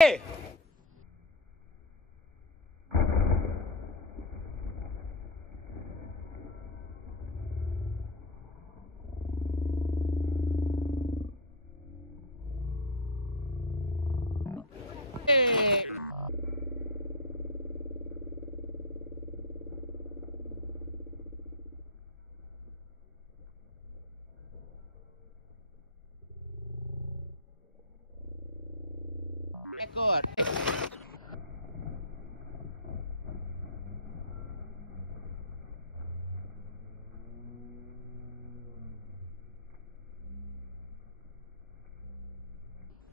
Record.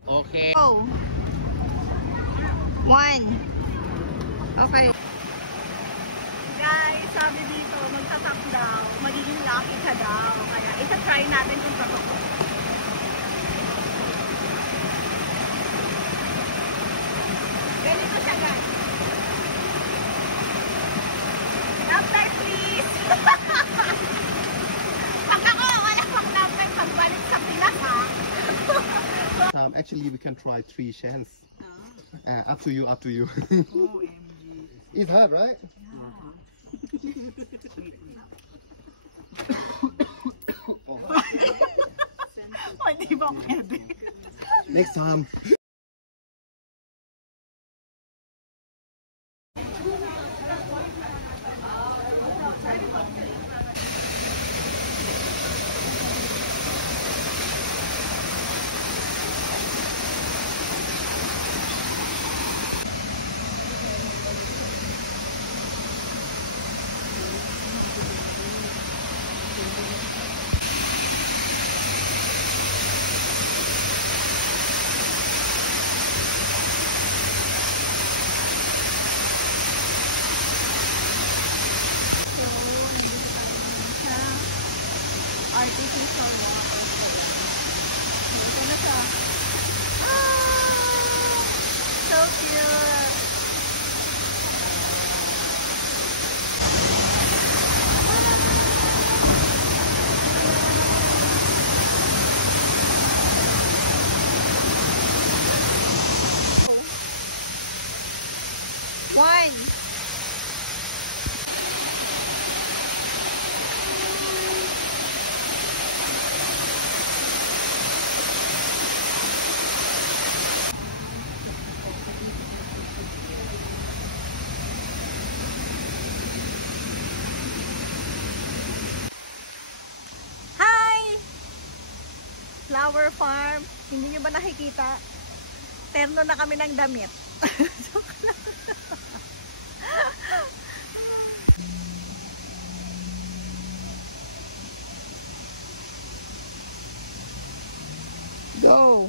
Okay. Go. 1. Okay. Guys, sabi dito, magtatak daw, magiging lucky ka daw. Kaya isa-try natin kung totoo. Ganito siya, guys. Number please! Pag ako, wala pang number pagbalik sa Pinas, ha? Actually, we can try 3 shells. Up to you, up to you. OMG. It's hard, right? O, di ba pwede? Next time. Artificial water po yan. Ito na siya. Ah! So cute! One. Flower farm. Hindi nyo ba nakikita? Terno na kami ng damit. Go.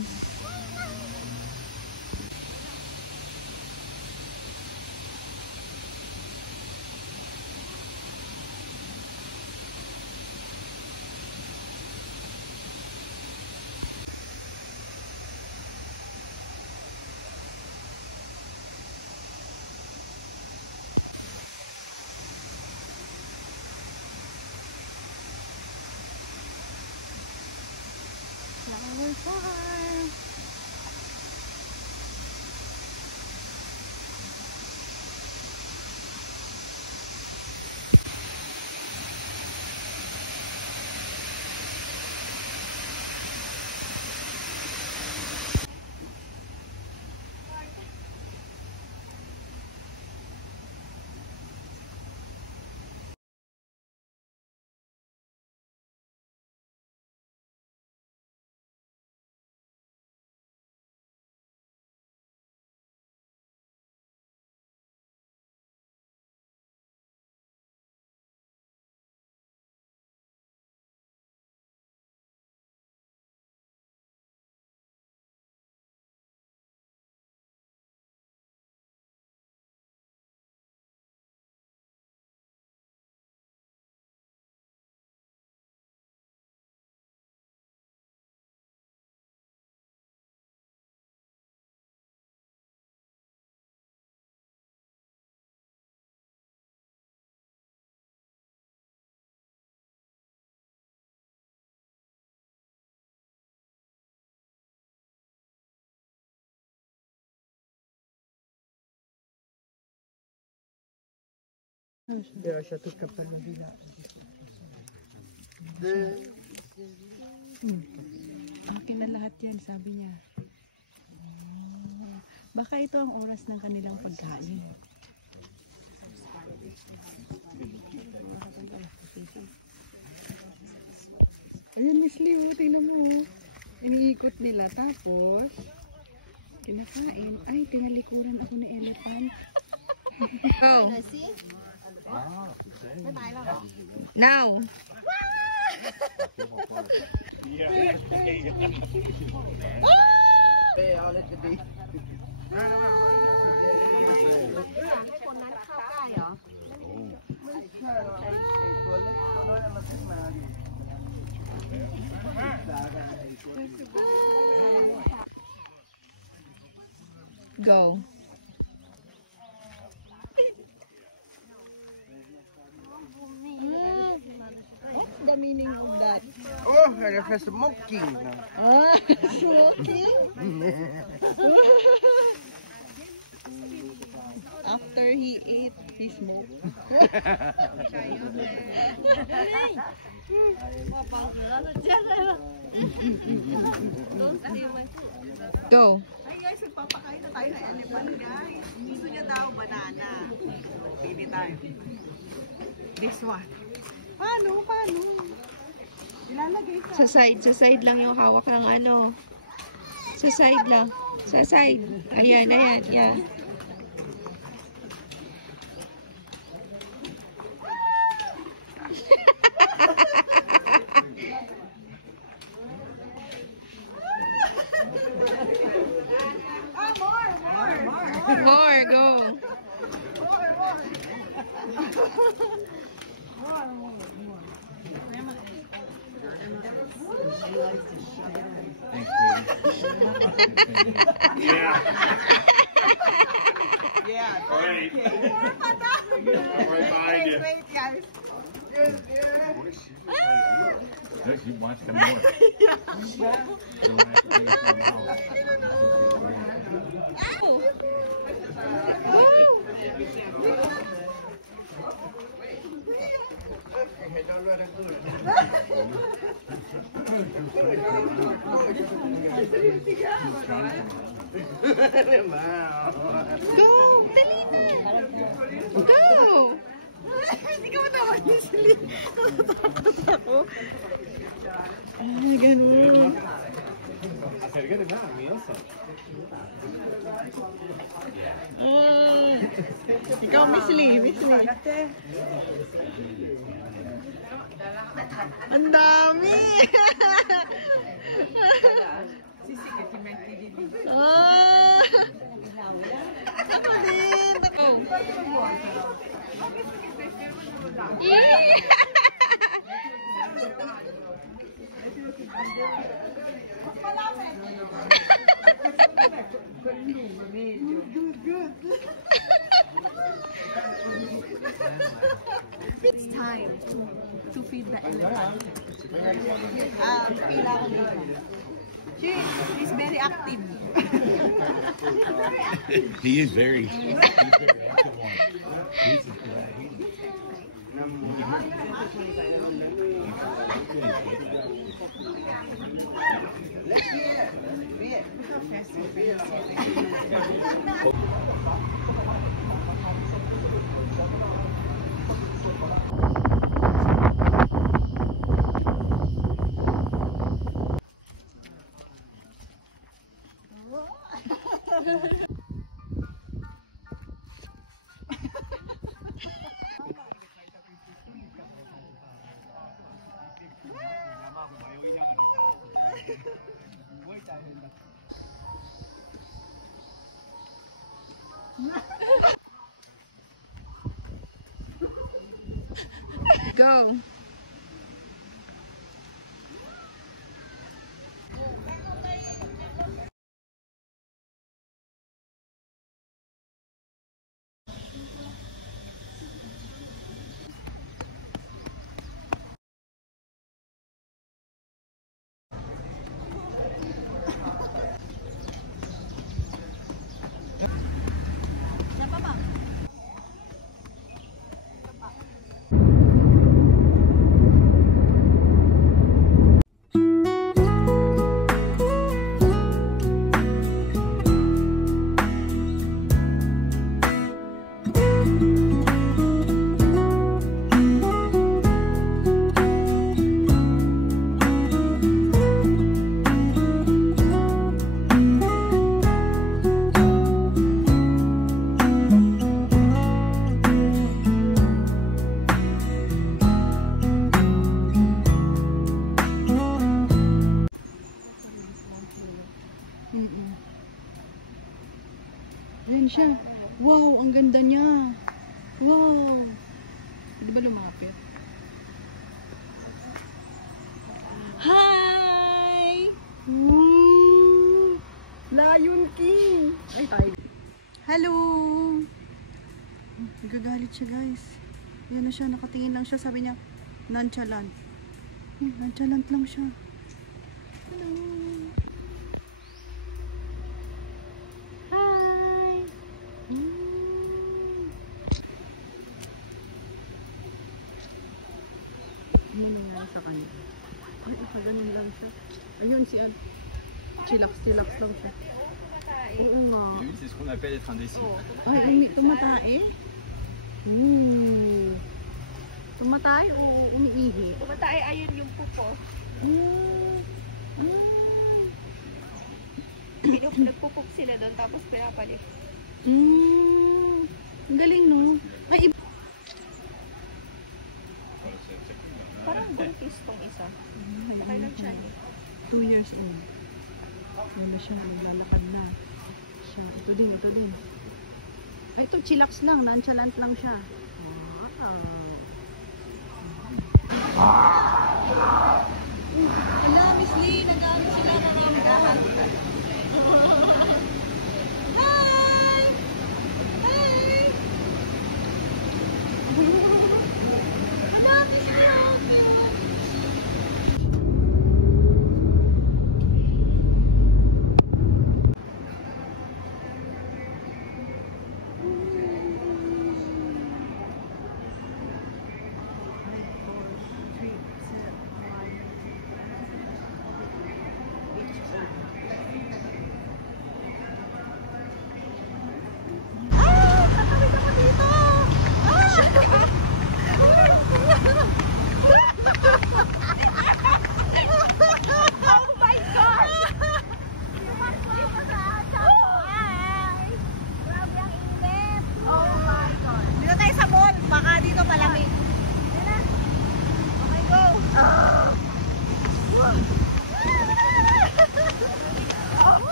Flower farm. Akin na lahat yan, sabi niya. Baka ito ang oras ng kanilang pagkain. Ayan, Miss Liu, tingnan mo. Iniikot nila, tapos kinakain. Ay, tinalikuran ako ni elephant. Oh. Now. Go. What's the meaning of that? Oh, that's smoking. Ah, smoking? After he ate, he smoked. Go. Ay guys, magpapakain na tayo ng elephant guys. Gusto niya daw banana. Pili tayo. This one. Paano? Ilalagay Sa side lang yung hawak ng ano. Sa side lang. Sa side. Ayan, yeah. More, go. Yeah. Wait. Right behind you. Wait guys. Yes, you watch them more. You'll have to pay for them Go! Dali na! Go! Hindi ka matawag ni Celine. Natatakot ako. Ah, ganun. Ikaw, Miss Lee. Ang dami! Ah! Ako din! Oh! Yeah! It's time to feed the elephant. Kailangan dito. He's very active. He is very. Go! Ayan siya. Wow, ang ganda niya. Wow. Di ba lumapit? Hi! Woo! Lion King! Ay, tayo. Hello! Nagagalit siya, guys. Ayan na siya, nakatingin lang siya. Sabi niya, nonchalant. Nonchalant lang siya. Hello! Hi! Ano nangyari sa kanya? Ay, ganun lang siya. Ayun, si Ad. Chillax lang siya. Oo nga. Lui, c'est ce qu'on appelle être indécis. Ay, tumatae? Tumatae o umiihi? Tumatae, ayun yung pupo. Nagpupok sila doon, tapos pinapalit. Ang galing, no? Ay, Parang buntis tong isa. Nakailan siya niya? 2 years old. Yan na siya, naglalakad na. Siya, ito din. Ay, ito, chillax lang, nonchalant lang siya. Ala, Miss Lee, nag-aaral sila nakakamdahan. Hi! Hi! Ala, Miss Lee, how cute!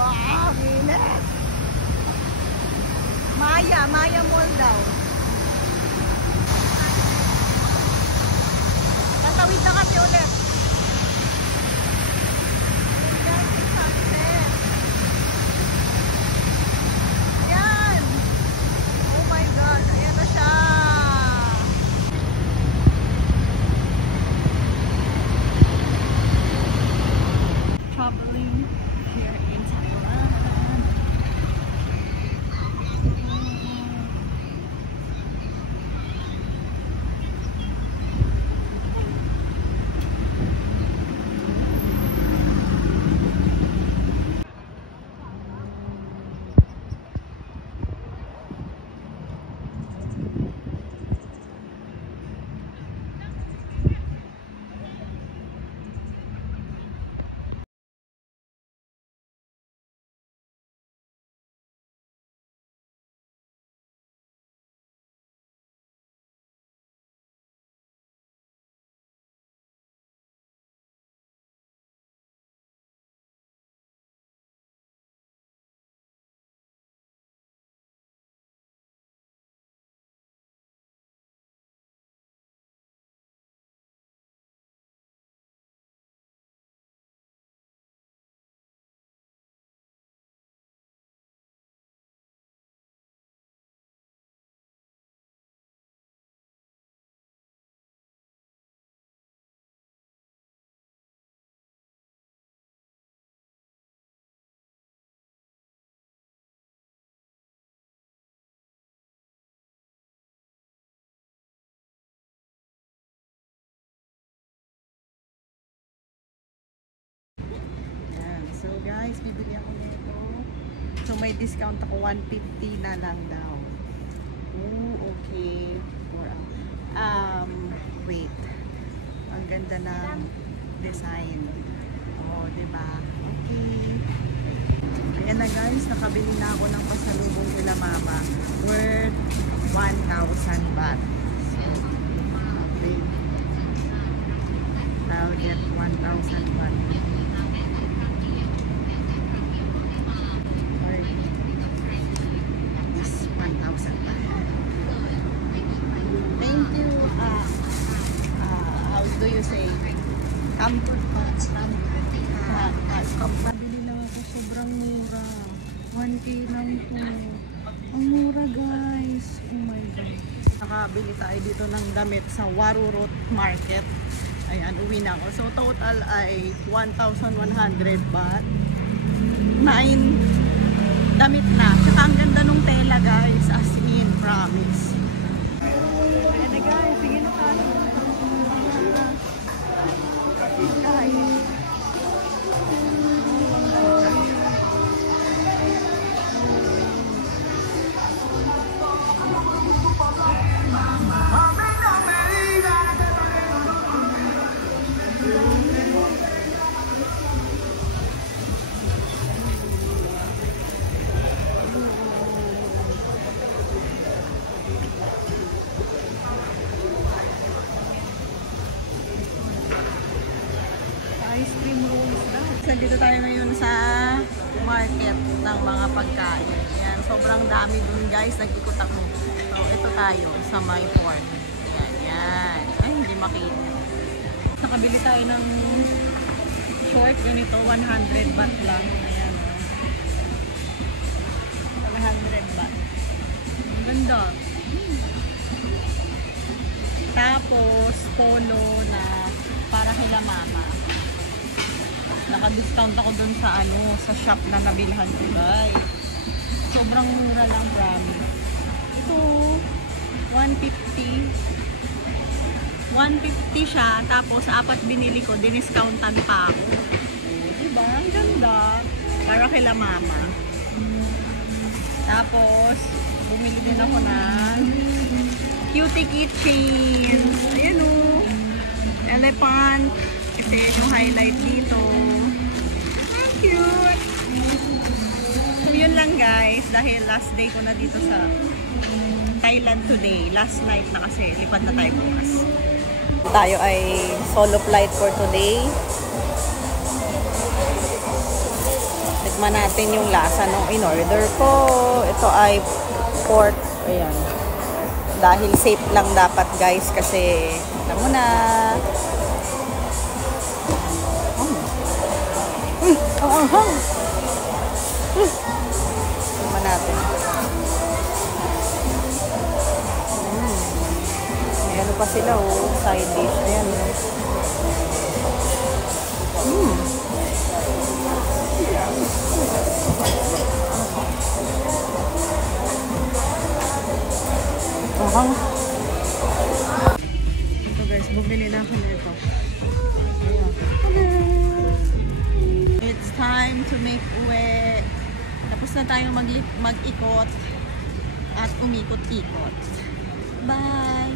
Wow, init! Maya Mall daw. Tatawid na kami ulit. Ayan! Oh my gosh, ayan na siya! Traveling here in Thailand. Yan. So guys, bibili ako nito. So may discount ako, 150 na lang daw. Ooh, okay. Wait. Ang ganda ng design. Oh, diba? Okay. Ayan na guys, nakabili na ako ng pasalubong nila mama. Worth 1,000 baht. So, okay. I'll get 1,000 baht. 1K lang po. Ang mura guys. Oh my God. Nakabili tayo dito ng damit sa Warurot Market. Ayan, uwi na ako. So total ay 1,100 baht. 9 damit na. Tsaka ang ganda nung tela guys. As in, promise. Ayan na guys. Sige na tayo. Guys. Ice cream rolls daw. Dito tayo ngayon sa market ng mga pagkain. Yan, sobrang dami dun guys. Nag-ikot ako. So, ito tayo sa my port. Yan, yan. Ay, hindi makita. Nakabili tayo ng short ganito. 100 baht lang. Ayan. 100 baht. Ang ganda. Tapos, polo na para kila mama. Naka-discount ako dun sa sa shop na nabilhan ko guys. Sobrang mura lang, promise. Ito, 150. 150 siya, tapos 4 binili ko, diniscountan pa ako. Diba? Ang ganda. Para kila mama. Tapos, bumili din ako ng cutie keychains. Ayan o. Elephant. Kasi yung highlight dito. Ang cute! So yun lang guys. Dahil last day ko na dito sa Thailand today. Last night na kasi. Lipad na tayo bukas. Tayo ay solo flight for today. Tikman natin yung lasa ng in-order ko. Ito ay pork. Ayan. Dahil safe lang dapat guys. Kasi alam mo na. Tingnan natin. May ano pa sila side dish. Ayan. Ito guys, bumili na ako nito. It's time to make uwi. Tapos na tayo mag-ikot at umikot-ikot. Bye!